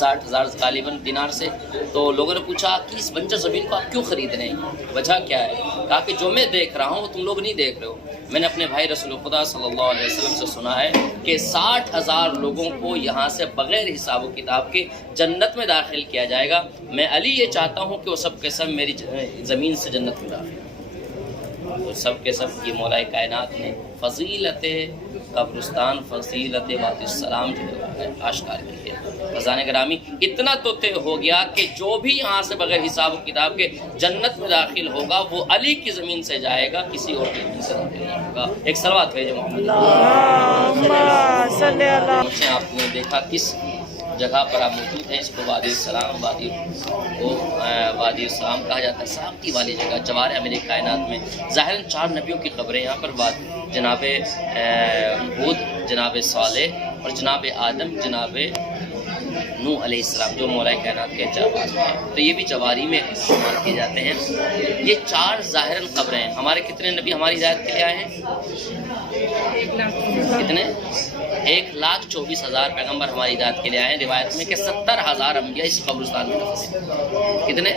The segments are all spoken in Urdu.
60,000 غالباً دینار سے. تو لوگوں نے پوچھا کہ اس بنجر زمین کو آپ کیوں خرید رہے ہیں, وجہ کیا ہے؟ کہا کہ جو میں دیکھ رہا ہوں وہ تم لوگ نہیں دیکھ رہے ہو. میں نے اپنے بھائی رسول خدا صلی اللہ علیہ وسلم سے سنا ہے کہ 60,000 لوگوں کو یہاں سے بغیر حساب و کتاب کے جنت میں داخل کیا جائے گا. میں علی یہ چاہتا ہوں کہ وہ سب کے سب میری زمین سے جنت میں داخل ہوں. تو سب کے سب یہ مولا کائنات نے فضیلت قبرستان، فضیلت وادی السلام جو ہے آشکار کی ہے. فضان گرامی اتنا تو طے ہو گیا کہ جو بھی یہاں سے بغیر حساب و کتاب کے جنت میں داخل ہوگا وہ علی کی زمین سے جائے گا، کسی اور کی زمین سے داخل نہیں ہوگا. ایک صلوات بھیجو محمد. آپ نے دیکھا کس جگہ پر آپ موجود ہیں، اس کو وادی السلام، وادی السلام کہا جاتا ہے. ساقی والی جگہ جوار امیر کائنات میں ظاہراً 4 نبیوں کی قبریں یہاں پر جناب ہود، جناب صالح اور جناب آدم، جناب نوح علیہ السلام جو مولا کائنات کے جوار ہیں، تو یہ بھی جواری میں استعمال کیے جاتے ہیں. یہ 4 ظاہراً قبریں ہیں. ہمارے کتنے نبی ہماری ہدایت کے لیے آئے ہیں؟ کتنے؟ 1,24,000 پیغمبر ہماری ہدایت کے لیے آئے ہیں. روایت میں کہ 70,000 انبیاء اس قبرستان میں دفن ہیں. کتنے؟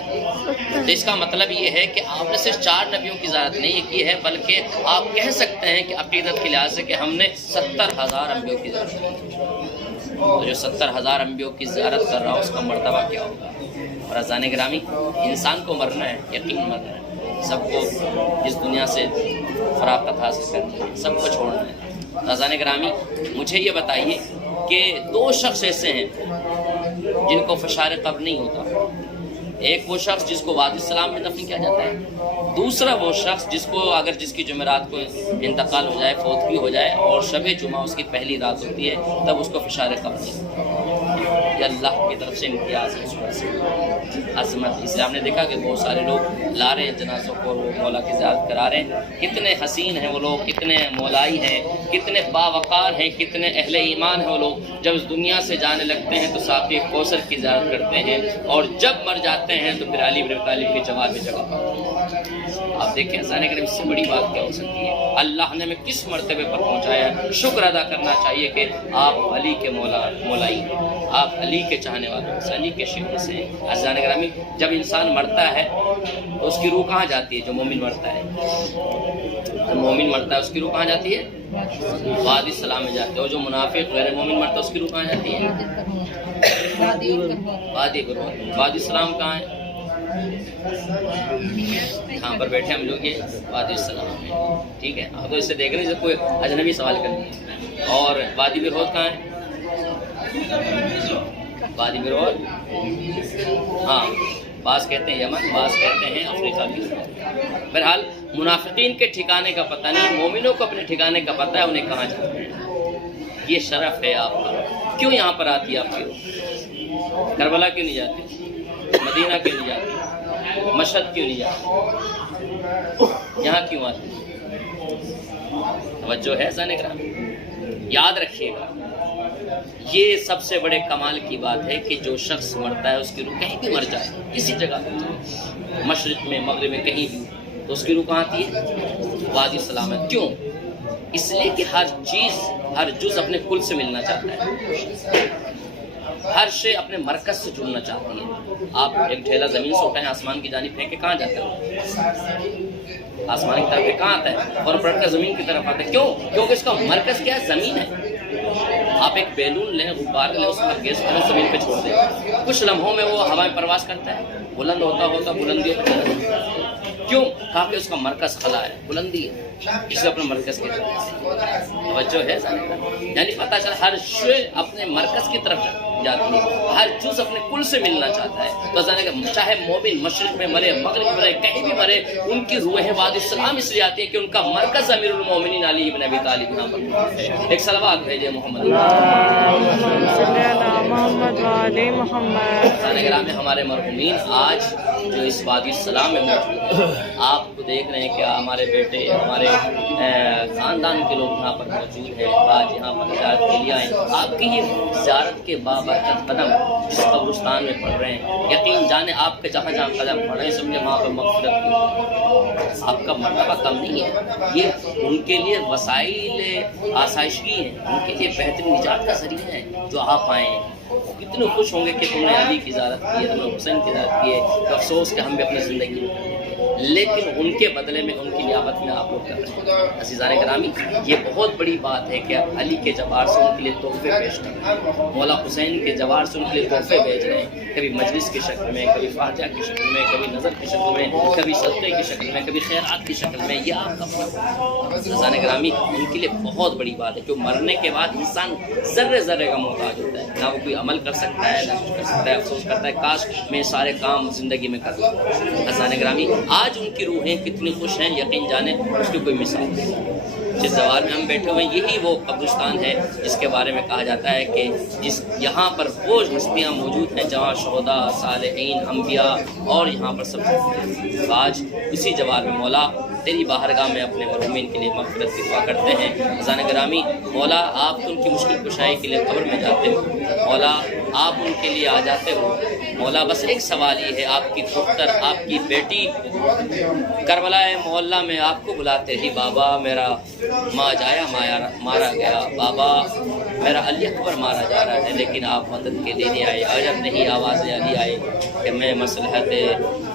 تو اس کا مطلب یہ ہے کہ آپ نے صرف 4 نبیوں کی زیارت نہیں کی ہے، بلکہ آپ کہہ سکتے ہیں کہ عقیدت کے لحاظ سے کہ ہم نے 70,000 انبیاء کی زیارت کی. تو جو 70,000 انبیاء کی زیارت کر رہا ہو اس کا مرتبہ کیا ہوگا؟ اور عزیزان گرامی، انسان کو مرنا ہے، یقین مرنا ہے. سب کو اس دنیا سے فراغت حاصل کرنی ہے، سب کو چھوڑنا ہے. عزیزان گرامی، مجھے یہ بتائیے کہ 2 شخص ایسے ہیں جن کو فشار قبر نہیں ہوتا. ایک وہ شخص جس کو وادی السلام میں دفن کیا جاتا ہے، دوسرا وہ شخص جس کی جمعرات کو انتقال ہو جائے، فوتگی ہو جائے اور شب جمعہ اس کی پہلی رات ہوتی ہے، تب اس کو فشار قبر نہیں ہوتا. یہ اللہ کی طرف سے امتیاز ہے، اس وجہ سے عظمت. اس لیے ہم نے دیکھا کہ بہت سارے لوگ لا رہے ہیں جنازوں کو، وہ مولا کی زیارت کرا رہے ہیں. کتنے حسین ہیں وہ لوگ، کتنے مولائی ہیں، کتنے باوقار ہیں، کتنے اہل ایمان ہیں وہ لوگ. جب اس دنیا سے جانے لگتے ہیں تو ساقی کوثر کی زیارت کرتے ہیں، اور جب مر جاتے ہیں تو پھر علی بن ابی طالب کے جوار میں جگہ پاتے ہیں. آپ دیکھیں حسین کریم، اس سے بڑی بات کیا ہو سکتی ہے؟ اللہ نے ہمیں کس مرتبے پر پہنچایا ہے. شکر ادا کرنا چاہیے کہ آپ علی کے مولائی ہیں، آپ علی کے چاہنے والے ہیں، علی کے شیخ سے ہیں. عزیزان گرامی، جب انسان مرتا ہے تو اس کی روح کہاں جاتی ہے؟ جو مومن مرتا ہے، جو مومن مرتا ہے اس کی روح کہاں جاتی ہے؟ وادی السلام میں جاتی ہے. اور جو منافق غیر مومن مرتا ہے اس کی روح کہاں جاتی ہے؟ وادی السلام کہاں ہے؟ کہاں پر بیٹھے ہم لوگ؟ یہ وادی السلام ہے. ٹھیک ہے، آپ تو اس سے دیکھ رہے ہیں کوئی اجنبی سوال کر دیا. اور وادی برہوت کہاں ہے؟ وادی برہوت، ہاں، بعض کہتے ہیں یمن، بعض کہتے ہیں افریقہ کی. بہرحال منافقین کے ٹھکانے کا پتہ نہیں، مومنوں کو اپنے ٹھکانے کا پتہ ہے انہیں کہاں جانا ہے. یہ شرف ہے آپ کا. کیوں یہاں پر آتی ہے آپ کی روح؟ کربلا کیوں نہیں جاتی؟ مدینہ کیوں نہیں جاتی؟ مشہد کیوں نہیں جاتی؟ یہاں کیوں آتی؟ توجہ ہے ذہن گرامی، یاد رکھیے گا. یہ سب سے بڑے کمال کی بات ہے کہ جو شخص مرتا ہے اس کی روح کہیں بھی مر جائے، کسی جگہ پہ، مشرق میں، مغرب میں، کہیں بھی، تو اس کی روح کہاں آتی ہے؟ وادی السلام. کیوں؟ اس لیے کہ ہر چیز، ہر جز اپنے کل سے ملنا چاہتا ہے، ہر شے اپنے مرکز سے جڑنا چاہتی ہے. آپ ایک ڈھیلا زمین سے اٹھائیں، آسمان کی جانب پھینکے، کہاں جاتا ہے؟ آسمان کی طرف کہاں آتا ہے؟ اور پلٹ کر زمین کی طرف آتا ہے. کیوں؟ کیونکہ اس کا مرکز کیا ہے؟ زمین ہے. آپ ایک بیلون لیں، غبار لیں، اس پر گیس کریں، زمین پہ چھوڑ دیں، کچھ لمحوں میں وہ ہوا میں پرواز کرتا ہے، بلند ہوتا بلندیوں پہ چلا جاتا ہے. کیوں؟ تاکہ اس کا مرکز خلا ہے، بلندی ہے، اس سے اپنے مرکز کی طرف. توجہ ہے، یعنی پتہ چلا ہر شے اپنے مرکز کی طرف جاتی ہے، ہر جز اپنے کل سے ملنا چاہتا ہے. تو چاہے مومن مشرق میں مرے، مغرب میں مرے، کہیں بھی مرے، ان کی روح وادی السلام اس لیے آتی ہے کہ ان کا مرکز امیر المومنین علی بن ابی طالب یہاں پر ہے. ایک صلوات بھیجے محمد گرامی. ہمارے مرحومین آج جو اس وادی السلام میں موجود ہیں، آپ کو دیکھ رہے ہیں کہ ہمارے بیٹے، ہمارے خاندان کے لوگ یہاں پر موجود ہیں، آج یہاں پر زیارت کے لیے آئے. آپ کی یہ زیارت کے بابرکت قدم جس قبرستان میں پڑھ رہے ہیں، یقین جانے آپ کے جہاں جہاں قدم پڑھ رہے ہیں، سمجھے وہاں پر مغفرت کی. آپ کا مرتبہ کم نہیں ہے. یہ ان کے لیے وسائل آسائشگی ہیں، ان کے لیے بہترین نجات کا ذریعہ ہے جو آپ آئے ہیں. اتنے خوش ہوں گے کہ تم نے علی کی زیارت کی ہے, تم نے حسین کی زیارت کی ہے, تو افسوس کہ ہم بھی اپنی زندگی میں کر لیتے ہیں, لیکن ان کے بدلے میں ان کی نیابت میں آپ لوگ کر رہے ہیں. عزیزان گرامی, یہ بہت بڑی بات ہے کہ آپ علی کے جوار سے ان کے لیے تحفے پیش کر رہے ہیں, مولا حسین کے جوار سے ان کے لیے تحفے بھیج رہے ہیں, کبھی مجلس کی شکل میں, کبھی فاتحہ کی شکل میں, کبھی نظر کی شکل میں, کبھی صدقے کی شکل میں, کبھی خیرات کی شکل میں. یہ آپ کا عزیزان گرامی ان کے لیے بہت بڑی بات ہے. جو مرنے کے بعد انسان ذرے ذرے کا محتاج ہوتا ہے, نہ وہ کوئی عمل کر سکتا ہے, نہ کچھ کر سکتا ہے, افسوس کرتا ہے کاش میں سارے کام زندگی میں کر لوں. عزیزان گرامی, آج ان کی روحیں کتنی خوش ہیں, یقین جانیں اس کی کوئی مثال نہیں. جس جوار میں ہم بیٹھے ہوئے ہیں یہی وہ قبرستان ہے جس کے بارے میں کہا جاتا ہے کہ یہاں پر وہ ہستیاں موجود ہیں جہاں شہداء, صالحین, انبیاء اور یہاں پر سب. آج اسی جوار میں مولا تیری بارگاہ میں اپنے مرحومین کے لیے مغفرت کی دعا کرتے ہیں. عزیزان گرامی, مولا آپ تو ان کی مشکل کشائی کے لیے قبر میں جاتے ہو, مولا آپ ان کے لیے آ جاتے ہو. مولا بس ایک سوال یہ ہے, آپ کی دختر, آپ کی بیٹی کربلا معلیٰ میں آپ کو بلاتے ہی, بابا میرا ماں جایا مارا گیا, بابا میرا علی اکبر مارا جا رہا ہے, لیکن آپ مدد کے لیے آئے. عجب نہیں آواز علی آئے کہ میں مصلحت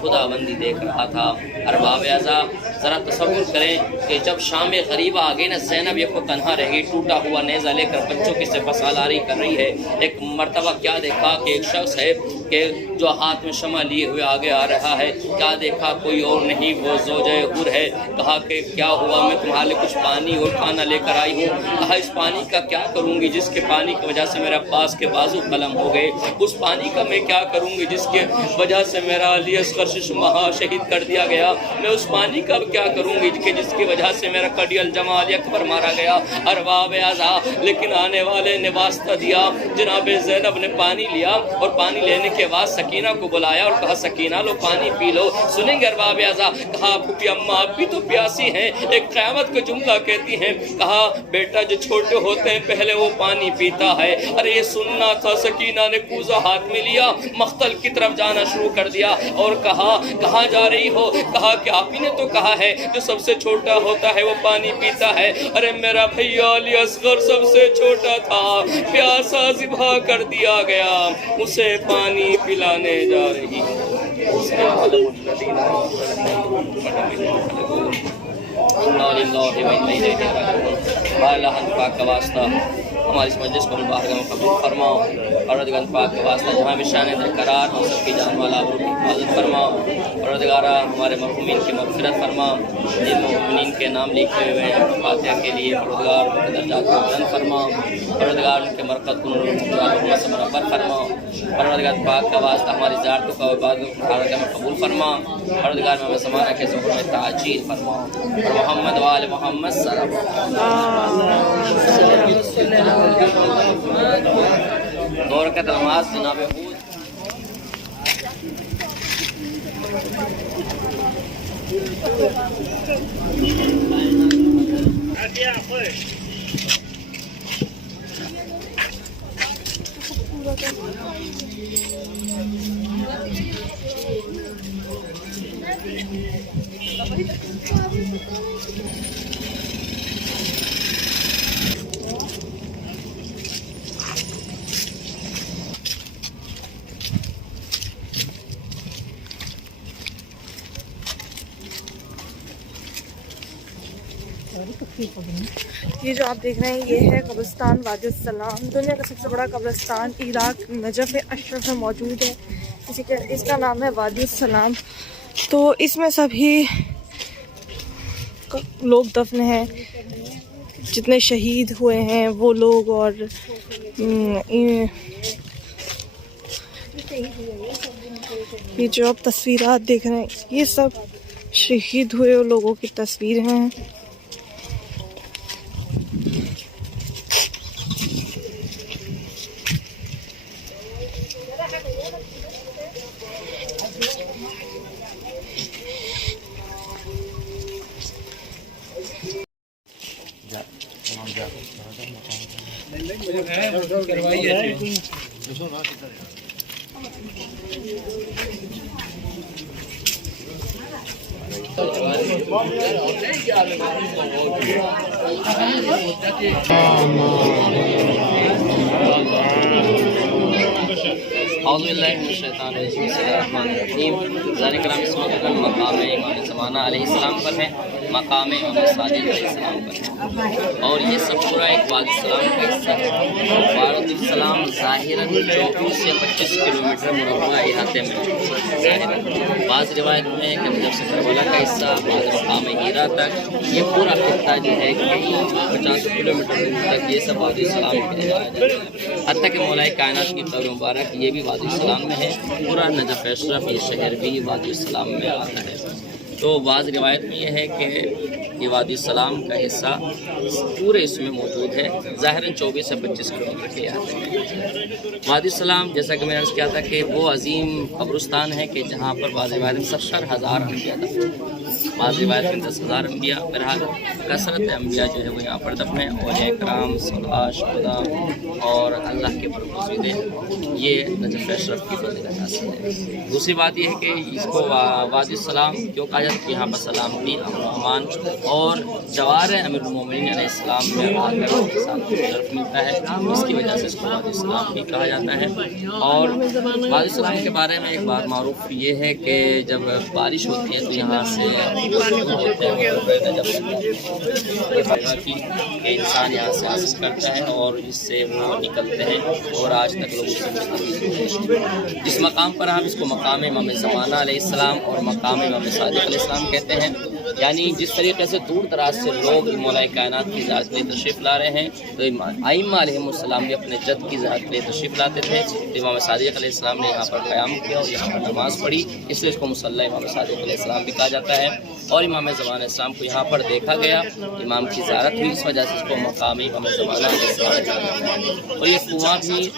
خدا بندی دیکھ رہا تھا. ارباب اعضاء ذرا تصور کریں کہ جب شام غریبہ آ گئی نا, زینب یہ کو تنہا رہ گئی, ٹوٹا ہوا نیزہ لے کر بچوں کی سپہ سالاری کر رہی ہے. ایک مرتبہ کیا دیکھا کہ ایک شخص ہے کہ جو ہاتھ میں شمع لیے ہوئے آگے آ رہا ہے, کیا دیکھا کوئی اور نہیں وہ زوجہ حور ہے. کہا کہ کیا ہوا, میں تمہارے کچھ پانی اور کھانا لے کر آئی ہوں. کہا اس پانی کا کیا کروں گی جس کے پانی کی وجہ سے میرا عباس کے بازو قلم ہو گئے. اس پانی کا میں کیا کروں گی جس کے وجہ سے میرا علی اصغر ششمہا شہید کر دیا گیا. میں اس پانی کا کیا کروں گی کہ جس کی وجہ سے میرا کڑی الجمع علی اکبر مارا گیا. ارباب اعضاء, لیکن آنے والے نے واسطہ دیا, جناب زینب نے پانی لیا اور پانی لینے کے بعد سکینہ کو بلایا اور کہا سکینہ لو پانی پی لو. سنیں گے ارباب اعضاء, کہا پھوپھی اماں آپ بھی تو پیاسی ہیں. ایک قیامت کا جملہ کہتی ہیں, کہا بیٹا جو چھوٹے ہوتے ہیں پہلے وہ پانی پیتا ہے. ارے یہ سننا تھا. سکینہ نے کوزہ ہاتھ میں لیا, مختل کی طرف جانا شروع کر دیا اور کہا کہاں جا رہی ہو. کہا کہ آپ ہی نے تو کہا ہے جو سب سے چھوٹا ہوتا ہے وہ پانی پیتا ہے. ارے میرا بھیا علی اصغر سب سے چھوٹا تھا, پیاسا ذبح کر دیا گیا, اسے پانی پلانے جا رہی. پاک کا واسطہ ہماری اس مجلس کو مبارکہ میں قبول فرماؤ. پروردگار پاک کا واسطہ جہاں بھی شان درقرار ہو سب کی جان والا کی حفاظت فرماؤ. پروردگارہ ہمارے مرحومین کی مغفرت فرما, جن مومنین کے نام لکھے ہوئے ہیں فاتحہ کے لیے پروردگار ان کے درجات کو بلند فرما. پروردگار ان کے مرکز کو سے برابر فرما. پروردگار پاک کا واسطہ ہماری زیارتوں کا عبادت بارگاہ میں قبول فرما. پروردگار میں ہمیں زمانہ کے ظہور میں تعجیل فرما. اور محمد وآل محمد صلی اللہ علیہ وسلم. دو رکعت نماز جناب حود یہ جو آپ دیکھ رہے ہیں یہ ہے قبرستان وادی السلام. دنیا کا سب سے بڑا قبرستان عراق نجف اشرف میں موجود ہے. اس کا نام ہے وادی السلام. تو اس میں سبھی لوگ دفن ہیں جتنے شہید ہوئے ہیں وہ لوگ, اور یہ جو آپ تصویرات دیکھ رہے ہیں یہ سب شہید ہوئے لوگوں کی تصویریں ہیں. اعوذ باللہ من الشیطان الرجیم بسم اللہ الرحمن الرحیم حضرات کرام اس وقت مقام امام زمانہ علیہ السلام پر ہے، مقام امام صادق علیہ السلام پر ہے، اور یہ سب پورا ایک وادی السلام کا حصہ ہے۔ وادی السلام ظاہراً 24 سے 25 کلومیٹر مربع احاطے میں ظاہراً، بعض روایت میں ہے کہ جب سے کربلا کا حصہ بعض مقام ہیرا تک یہ پورا خطہ جو ہے کئی 50 کلومیٹر دور تک یہ سب وادی السلام میں جایا جاتا ہے، حتیٰ کہ مولا کائنات کی قبر مبارک یہ بھی وادی السلام میں ہے، پورا نجف اشرف یہ شہر بھی وادی السلام میں آتا ہے۔ تو بعض روایت میں یہ ہے کہ یہ وادی السلام کا حصہ پورے اس میں موجود ہے، ظاہراً 24 سے 25 کلومیٹر کے احاطے میں۔ وادی السلام جیسا کہ میں نے عرض کیا تھا کہ وہ عظیم قبرستان ہے کہ جہاں پر بعض روایت میں 70,000 انبیاء دفن ہیں، بعض روایت میں 10,000 انبیاء، بہرحال کثرت انبیاء جو ہے وہ یہاں پر دفن ہیں، اولیاء کرام، صلحاء، شہداء اور اللہ کے برگزیدہ یہ نجف اشرف کی فضیلت حاصل ہے۔ دوسری بات یہ ہے کہ اس کو وادی السلام کیوں کہا جاتا ہے کہ یہاں پر سلامتی، امن و امان اور جوار امیر المومنین علیہ السلام میں آ کر اس کے ساتھ شرف ملتا ہے، اس کی وجہ سے اس کو وادی السلام بھی کہا جاتا ہے۔ اور وادی السلام کے بارے میں ایک بات معروف یہ ہے کہ جب بارش ہوتی ہے تو یہاں سے ہوتے ہیں کہ انسان یہاں سے حاصل کرتا ہے اور اس سے وہ نکلتے ہیں اور آج تک لوگ اس سے مستفید ہیں۔ اس مقام پر ہم اس کو مقام امام زمانہ علیہ السلام اور مقام امام صادق علیہ السلام کہتے ہیں، یعنی جس طریقے سے دور دراز سے لوگ مولا کائنات کی زیارت کے لیے تشریف لا رہے ہیں تو ائمہ علیہ السلام بھی اپنے جد کی زیارت کے لیے تشریف لاتے تھے، تو امام صادق علیہ السلام نے یہاں پر قیام کیا اور یہاں پر نماز پڑھی، اس لیے اس کو مصلی امام صادق علیہ السلام بھی کہا جاتا ہے۔ اور امام زمانہ علیہ السلام کو یہاں پر دیکھا گیا، امام کی زیارت ہوئی، اس وجہ سے اس کو مقام امام زمانہ علیہ السلام کہا جاتا ہے۔ اور یہ کنواں بھی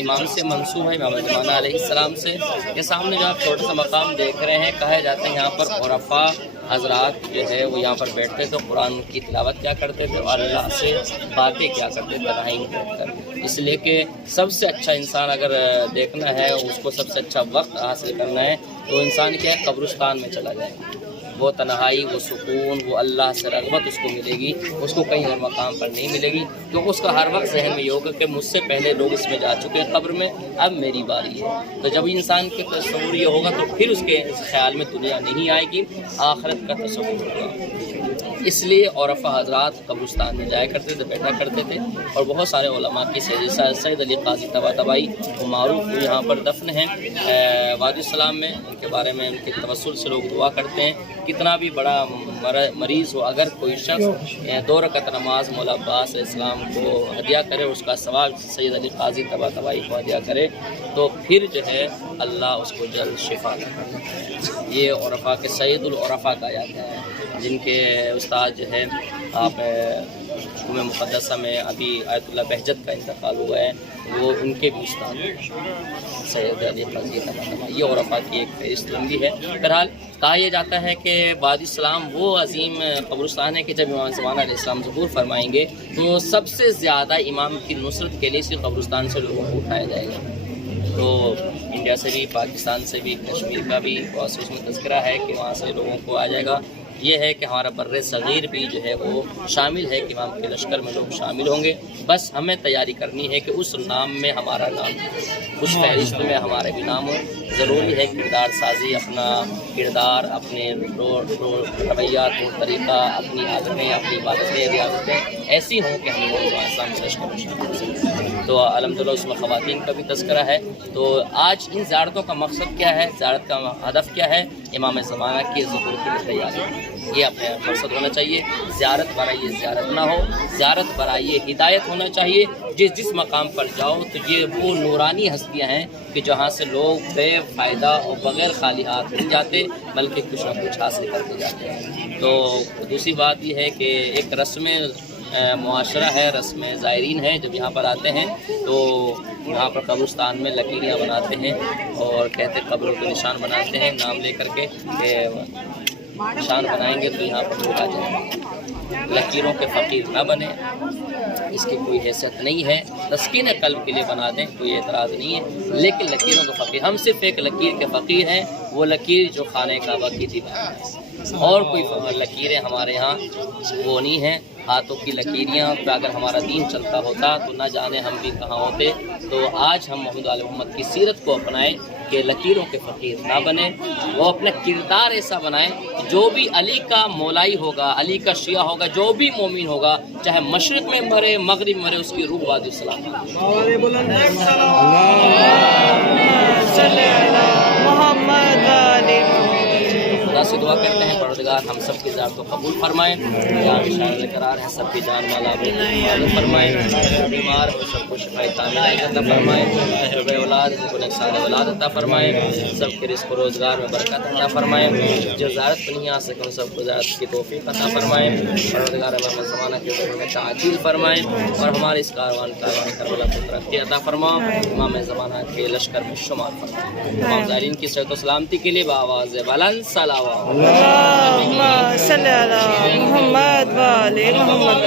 امام سے منسوب ہے، امام زمانہ علیہ السلام سے۔ یہ سامنے جو آپ چھوٹا سا مقام دیکھ رہے ہیں، کہا جاتا ہے یہاں پر عرفاء حضرات جو ہے وہ یہاں پر بیٹھتے تھے، قرآن کی تلاوت کیا کرتے تھے اور اللہ سے باتیں کیا کرتے تھے تنہائی میں بیٹھ کر، اس لیے کہ سب سے اچھا انسان اگر دیکھنا ہے، اس کو سب سے اچھا وقت حاصل کرنا ہے تو انسان کیا ہے قبرستان میں چلا جائے، وہ تنہائی، وہ سکون، وہ اللہ سے رغبت اس کو ملے گی، اس کو کہیں اور مقام پر نہیں ملے گی، کیونکہ اس کا ہر وقت ذہن میں یہ ہوگا کہ مجھ سے پہلے لوگ اس میں جا چکے ہیں قبر میں، اب میری باری ہے۔ تو جب انسان کے تصور یہ ہوگا تو پھر اس کے خیال میں دنیا نہیں آئے گی، آخرت کا تصور ہوگا۔ اس لیے عرفاء حضرات قبرستان میں جایا کرتے تھے، بیٹھا کرتے تھے، اور بہت سارے علماء کی سید علی قاضی طباطبائی وہ معروف یہاں پر دفن ہیں وادی السلام میں، ان کے بارے میں ان کے توسل سے لوگ دعا کرتے ہیں، کتنا بھی بڑا مریض ہو، اگر کوئی شخص 2 رکعت نماز مولا عباس علیہ السلام کو ہدیہ کرے، اس کا ثواب سید علی قاضی طباطبائی کو ہدیہ کرے تو پھر جو ہے اللہ اس کو جلد شفا عطا کرتا ہے۔ یہ عرفاء کے سید العرفاء کہا جاتا ہے، جن کے استاد جو ہے آپ شعبہ مقدسہ میں ابھی آیت اللہ بہجت کا انتقال ہوا ہے، وہ ان کے بھی استاد سید علی قاضی طباطبائی، یہ عرفاء کی ایک فہرست لمبی ہے۔ بہرحال کہا یہ جاتا ہے کہ وادی السلام وہ عظیم قبرستان ہے کہ جب امام زمانہ علیہ السلام ظہور فرمائیں گے تو سب سے زیادہ امام کی نصرت کے لیے اسی قبرستان سے لوگوں کو اٹھایا جائے گا۔ تو انڈیا سے بھی، پاکستان سے بھی، کشمیر کا بھی بہت سے اس میں تذکرہ ہے کہ وہاں سے لوگوں کو آ جائے گا۔ یہ ہے کہ ہمارا بر صغیر بھی جو ہے وہ شامل ہے کہ امام کے لشکر میں لوگ شامل ہوں گے، بس ہمیں تیاری کرنی ہے کہ اس نام میں ہمارا نام ہو، اس فہرست میں ہمارے بھی نام ہو۔ ضروری ہے کردار سازی، اپنا کردار، اپنے رویات و طریقہ، اپنی عادتیں، اپنی عبادتیں، ریاضتیں ایسی ہوں کہ ہم لوگ اسلام سے لشکر میں شامل ہو سکیں۔ تو الحمدللہ اس میں خواتین کا بھی تذکرہ ہے۔ تو آج ان زیارتوں کا مقصد کیا ہے، زیارت کا ہدف کیا ہے؟ امام زمانہ کے ظہور کے لیے تیاری، یہ اپنے مقصد ہونا چاہیے۔ زیارت برائے زیارت نہ ہو، زیارت برائے ہدایت ہونا چاہیے۔ جس مقام پر جاؤ تو یہ وہ نورانی ہستیاں ہیں کہ جہاں سے لوگ بے فائدہ اور بغیر خالی ہاتھ نہیں جاتے بلکہ کچھ نہ کچھ حاصل کرتے جاتے ہیں۔ تو دوسری بات یہ ہے کہ ایک رسم معاشرہ ہے، رسم زائرین ہے، جب یہاں پر آتے ہیں تو یہاں پر قبرستان میں لکیریاں بناتے ہیں اور کہتے قبروں کے نشان بناتے ہیں، نام لے کر کے کہ نشان بنائیں گے تو یہاں پر لوگ آ جائیں گے۔ لکیروں کے فقیر نہ بنے، اس کی کوئی حیثیت نہیں ہے، تسکین قلب کے لیے بنا دیں، کوئی اعتراض نہیں ہے، لیکن لکیروں کے فقیر، ہم صرف ایک لکیر کے فقیر ہیں، وہ لکیر جو خانہ کعبہ کی دیوار ہے، اور کوئی لکیریں ہمارے ہاں وہ نہیں ہیں۔ ہاتھوں کی لکیریاں پہ اگر ہمارا دین چلتا ہوتا تو نہ جانے ہم بھی کہاں ہوتے. تو آج ہم محمد آل محمد کی سیرت کو اپنائیں کہ لکیروں کے فقیر نہ بنیں, وہ اپنا کردار ایسا بنائیں جو بھی علی کا مولائی ہوگا, علی کا شیعہ ہوگا, جو بھی مومن ہوگا, چاہے مشرق میں مرے مغرب میں مرے, اس کی روح وادی السلام. خدا سے دعا کرتے ہیں پروردگار ہم سب کی ذات کو قبول فرمائیں, جہاں اشارہ قرار ہے سب کی جان مالا معلوم فرمائیں, بیمار ہو سب کو شفا کاملہ عطا فرمائیں, بے اولاد کو نقصان اولاد عطا فرمائیں, سب کے رزق و روزگار میں برکت عطا فرمائیں, جو زیارت پہ نہیں آ سکے ان سب کو زیارت کی توفیق عطا فرمائیں, پروردگار ہمیں زمانہ کے دور میں تعجیل فرمائیں, اور ہمارے اس کاروان کربلا کو ترقی عطا فرماؤ, امام زمانہ کے لشکر میں شمار فرمائیں. تمام زائرین کی صحت و سلامتی کے لیے بآواز بلند صلوات. اللہم صلی علی محمد و آل محمد.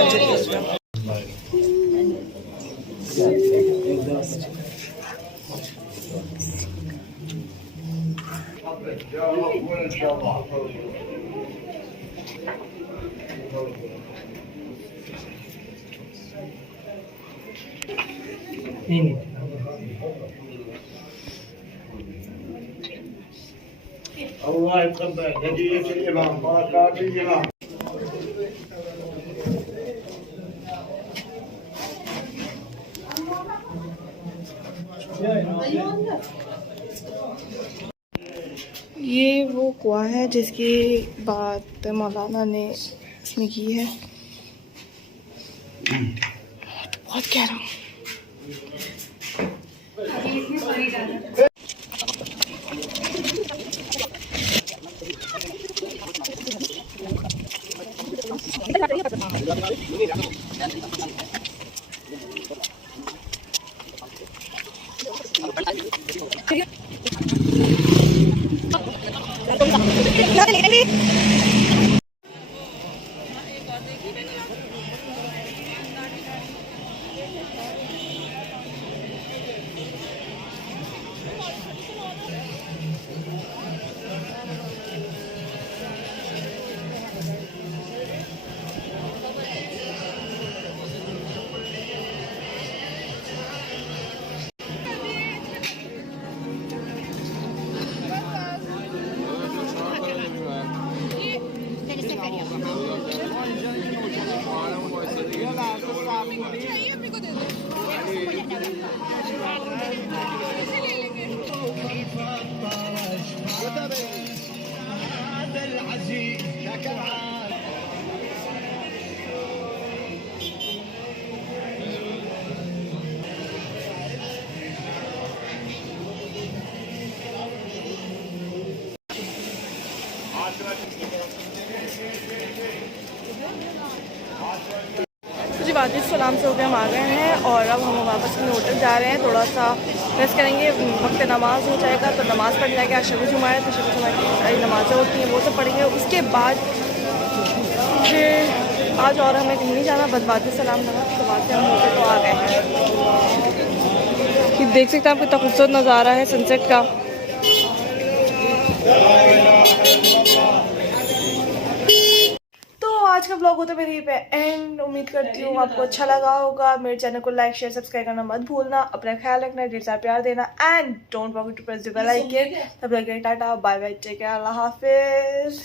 الله يتقبل هدية الإمام بركات الإمام. یہ وہ کنواں ہے جس کی بات مولانا نے اس میں کی ہے. بہت کہہ رہا ہوں. جی وادی السلام سے ہو کے ہم آ گئے ہیں اور اب ہم واپس اپنے ہوٹل جا رہے ہیں. تھوڑا سا ریسٹ کریں گے, وقت نماز ہو جائے گا تو نماز پڑھ جائے گا. شب جمعہ ہے تو شب جمعہ کی ساری نمازیں ہوتی ہیں وہ سب پڑھیں گے. اس کے بعد پھر آج اور ہمیں کہیں نہیں جانا, بس وادی السلام جانا. اس کے بعد سے ہم ہوٹل تو آ گئے ہیں. دیکھ سکتے ہیں آپ کتنا خوبصورت نظارہ ہے سن سیٹ کا. آج کا بلاگ ہوتا ہے میرے پہ اینڈ. امید کرتی ہوں آپ کو اچھا لگا ہوگا. میرے چینل کو لائک شیئر سبسکرائب کرنا مت بھولنا. اپنا خیال رکھنا, ڈھیر سارا پیار دینا and don't forget to press the bell icon. تب لگے tata bye bye, take care, اللہ حافظ.